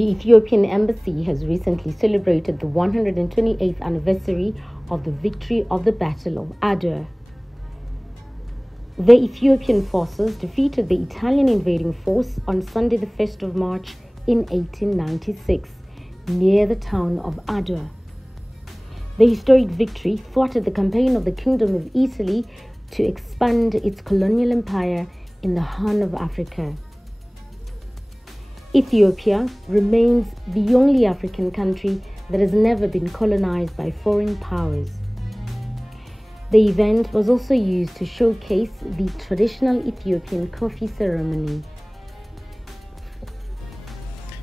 The Ethiopian Embassy has recently celebrated the 128th anniversary of the victory of the Battle of Adwa. The Ethiopian forces defeated the Italian invading force on Sunday the 1st of March in 1896 near the town of Adwa. The historic victory thwarted the campaign of the Kingdom of Italy to expand its colonial empire in the Horn of Africa. Ethiopia remains the only African country that has never been colonized by foreign powers. The event was also used to showcase the traditional Ethiopian coffee ceremony.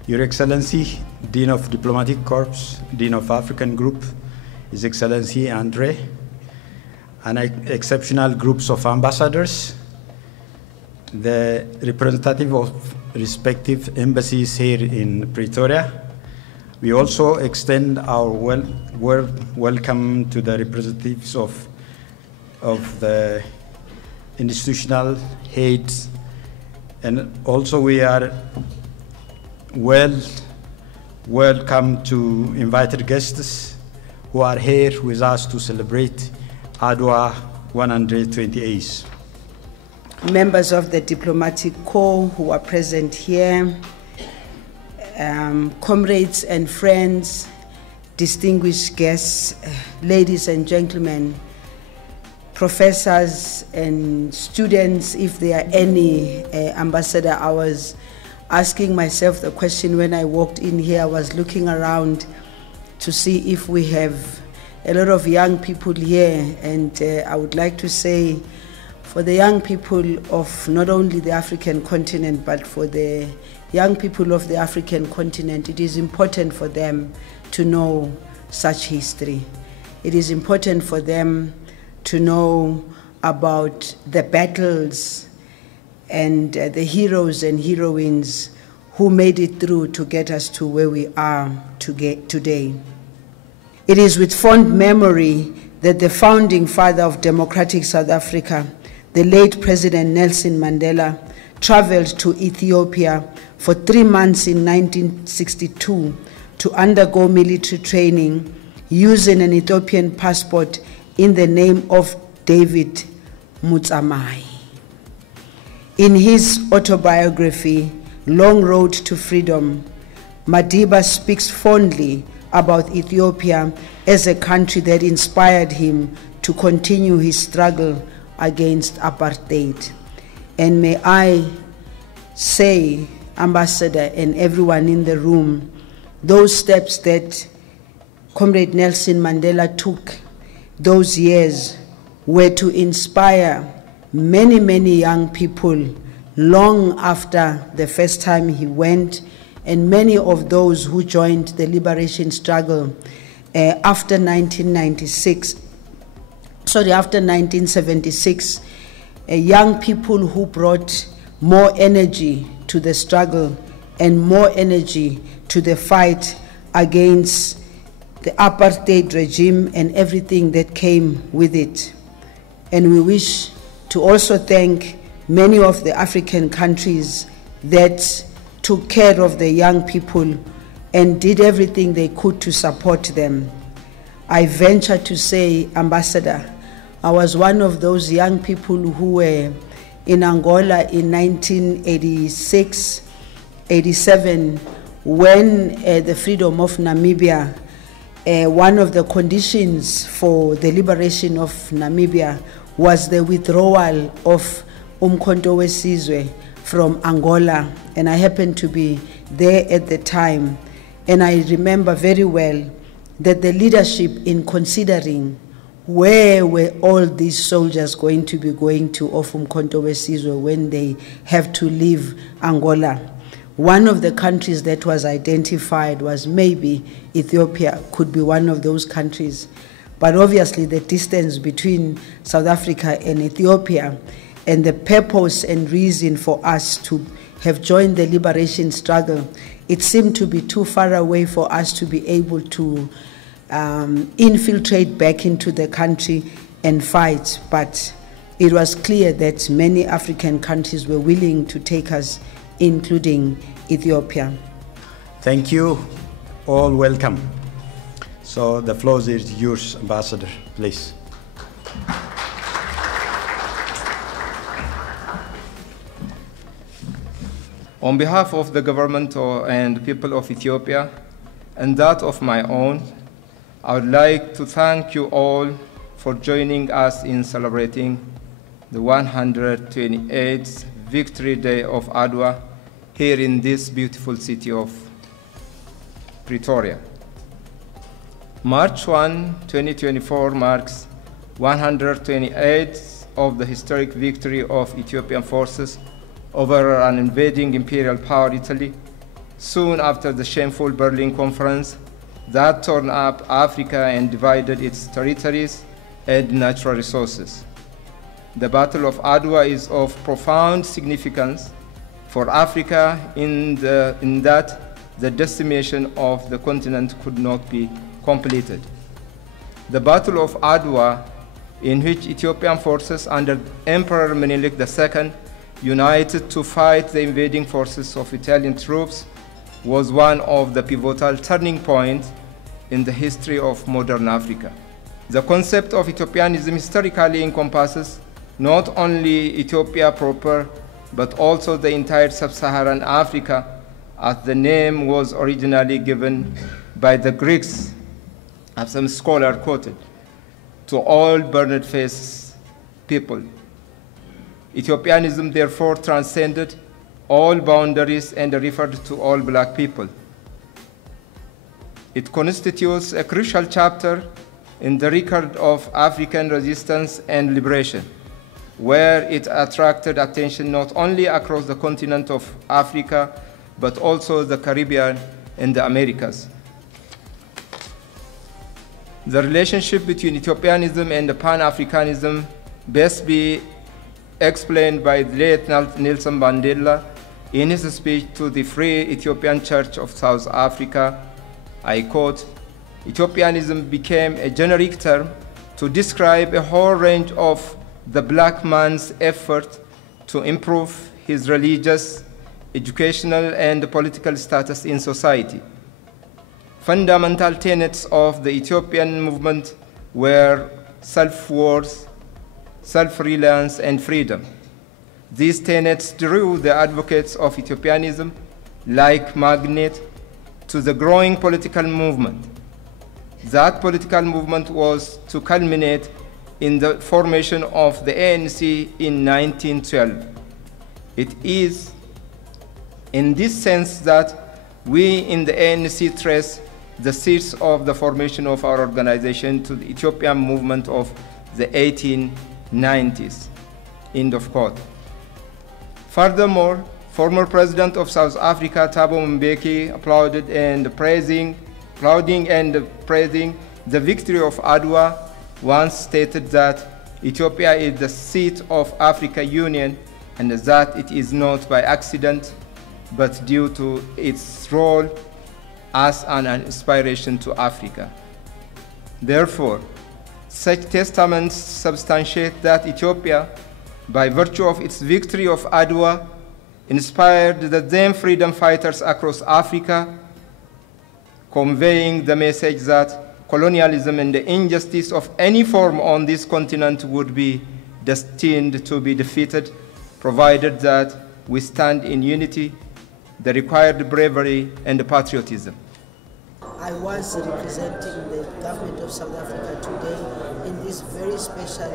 Your Excellency, Dean of Diplomatic Corps, Dean of African Group, His Excellency Andre, and exceptional groups of ambassadors, the representative of respective embassies here in Pretoria. We also extend our welcome to the representatives of the institutional heads, and also we are welcome to invited guests who are here with us to celebrate Adwa 128th. Members of the diplomatic corps who are present here, comrades and friends, distinguished guests, ladies and gentlemen, professors and students, if there are any, Ambassador, I was asking myself the question when I walked in here. I was looking around to see if we have a lot of young people here, and I would like to say, for the young people of not only the African continent, but for the young people of the African continent, it is important for them to know such history. It is important for them to know about the battles and the heroes and heroines who made it through to get us to where we are today. It is with fond memory that the founding father of democratic South Africa, the late President Nelson Mandela, traveled to Ethiopia for 3 months in 1962 to undergo military training using an Ethiopian passport in the name of David Mutsamai. In his autobiography, Long Road to Freedom, Madiba speaks fondly about Ethiopia as a country that inspired him to continue his struggle against apartheid. And may I say, Ambassador and everyone in the room, those steps that Comrade Nelson Mandela took those years were to inspire many, many young people long after the first time he went, and many of those who joined the liberation struggle after 1976, young people who brought more energy to the struggle and more energy to the fight against the apartheid regime and everything that came with it. And we wish to also thank many of the African countries that took care of the young people and did everything they could to support them. I venture to say, Ambassador, I was one of those young people who were in Angola in 1986, 87, when the freedom of Namibia, one of the conditions for the liberation of Namibia was the withdrawal of Umkhonto weSizwe from Angola, and I happened to be there at the time. And I remember very well that the leadership in considering where were all these soldiers going to be going to of Umkhonto weSizwe when they have to leave Angola, one of the countries that was identified was maybe Ethiopia could be one of those countries. But obviously the distance between South Africa and Ethiopia and the purpose and reason for us to have joined the liberation struggle, it seemed to be too far away for us to be able to infiltrate back into the country and fight. But it was clear that many African countries were willing to take us, including Ethiopia. Thank you. All welcome. So the floor is yours, Ambassador, please. On behalf of the government and people of Ethiopia, and that of my own, I would like to thank you all for joining us in celebrating the 128th Victory Day of Adwa here in this beautiful city of Pretoria. March 1, 2024 marks 128th of the historic victory of Ethiopian forces over an invading imperial power Italy, soon after the shameful Berlin Conference that torn up Africa and divided its territories and natural resources. The Battle of Adwa is of profound significance for Africa in that the decimation of the continent could not be completed. The Battle of Adwa, in which Ethiopian forces under Emperor Menelik II united to fight the invading forces of Italian troops, was one of the pivotal turning points in the history of modern Africa. The concept of Ethiopianism historically encompasses not only Ethiopia proper, but also the entire sub-Saharan Africa, as the name was originally given by the Greeks, as some scholar quoted, to all burned-faced people. Ethiopianism therefore transcended all boundaries and referred to all black people. It constitutes a crucial chapter in the record of African resistance and liberation, where it attracted attention not only across the continent of Africa, but also the Caribbean and the Americas. The relationship between Ethiopianism and pan-Africanism best be explained by the late Nelson Mandela in his speech to the Free Ethiopian Church of South Africa. I quote, "Ethiopianism became a generic term to describe a whole range of the black man's effort to improve his religious, educational, and political status in society. Fundamental tenets of the Ethiopian movement were self-worth, self-reliance, and freedom. These tenets drew the advocates of Ethiopianism like magnet to the growing political movement. That political movement was to culminate in the formation of the ANC in 1912. It is in this sense that we in the ANC trace the seeds of the formation of our organization to the Ethiopian movement of the 1890s." End of quote. Furthermore, former President of South Africa, Thabo Mbeki, applauding and praising the victory of Adwa, once stated that Ethiopia is the seat of Africa Union and that it is not by accident, but due to its role as an inspiration to Africa. Therefore, such testaments substantiate that Ethiopia, by virtue of its victory of Adwa, inspired the then freedom fighters across Africa, conveying the message that colonialism and the injustice of any form on this continent would be destined to be defeated, provided that we stand in unity, the required bravery and patriotism. I was representing the government of South Africa today in this very special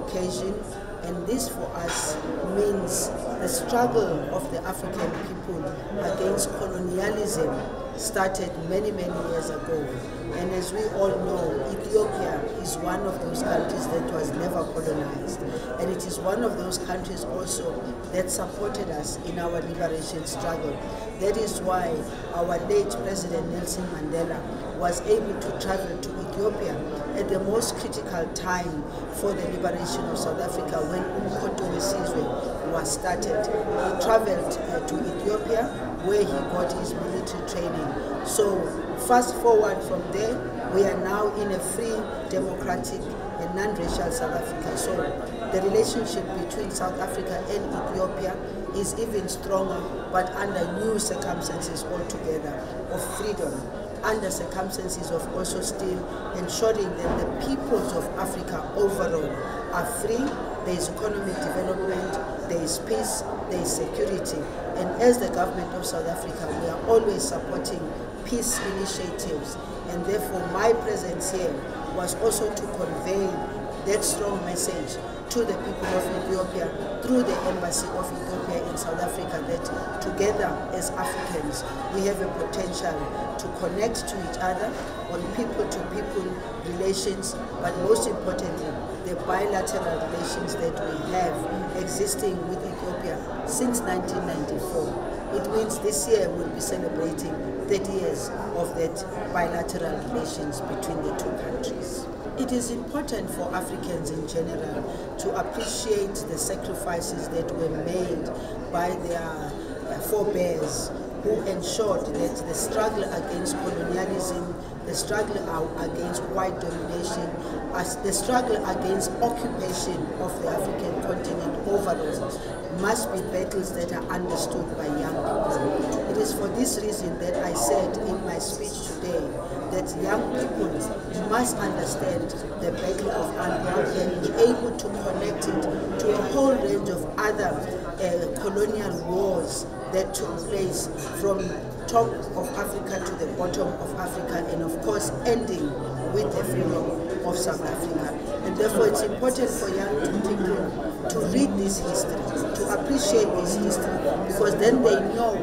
occasion, and this for us means the struggle of the African people against colonialism started many years ago. And as we all know, Ethiopia is one of those countries that was never colonized. And it is one of those countries also that supported us in our liberation struggle. That is why our late President Nelson Mandela was able to travel to Ethiopia at the most critical time for the liberation of South Africa when Umkhonto weSizwe was started. He traveled to Ethiopia where he got his military training. So fast forward from there, we are now in a free, democratic, and non-racial South Africa. So the relationship between South Africa and Ethiopia is even stronger, but under new circumstances altogether of freedom, under circumstances of also still ensuring that the peoples of Africa overall are free, there is economic development, there is peace, there is security. And as the government of South Africa, we are always supporting peace initiatives, and therefore my presence here was also to convey that strong message to the people of Ethiopia through the Embassy of Ethiopia in South Africa, that together as Africans we have a potential to connect to each other on people-to-people relations, but most importantly the bilateral relations that we have existing with Ethiopia since 1994. It means this year we'll be celebrating 30 years of that bilateral relations between the two countries. It is important for Africans in general to appreciate the sacrifices that were made by their forebears, who ensured that the struggle against colonialism, the struggle against white domination, the struggle against occupation of the African continent overall must be battles that are understood by young people. It is for this reason that I said in my speech today that young people must understand the Battle of Adwa and be able to connect it to a whole range of other colonial wars that took place from top of Africa to the bottom of Africa, and of course ending with the freedom of South Africa. And therefore it's important for young people to read this history, to appreciate this history, because then they know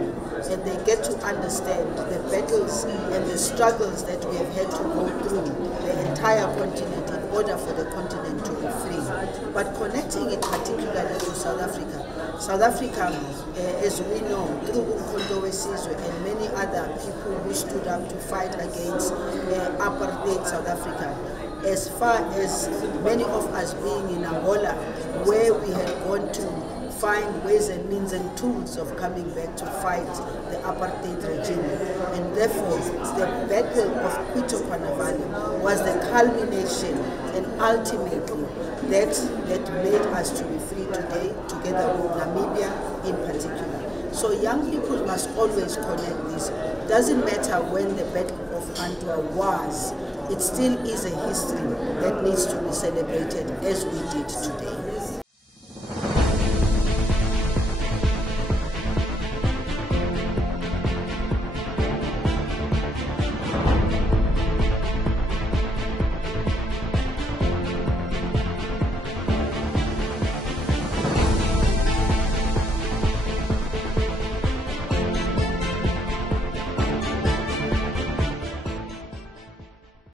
and they get to understand the battles and the struggles that we have had to go through the entire continent in order for the continent to be free. But connecting it particularly to South Africa, South Africa, as we know, through Umkhonto weSizwe and many other people who stood up to fight against apartheid South Africa, as far as many of us being in Angola, where we had gone to find ways and means and tools of coming back to fight the apartheid regime. And therefore, the Battle of Quito Panavale was the culmination and ultimately that made us to be free today, together with Namibia in particular. So young people must always connect this. It doesn't matter when the Battle of Adwa was, it still is a history that needs to be celebrated as we did today.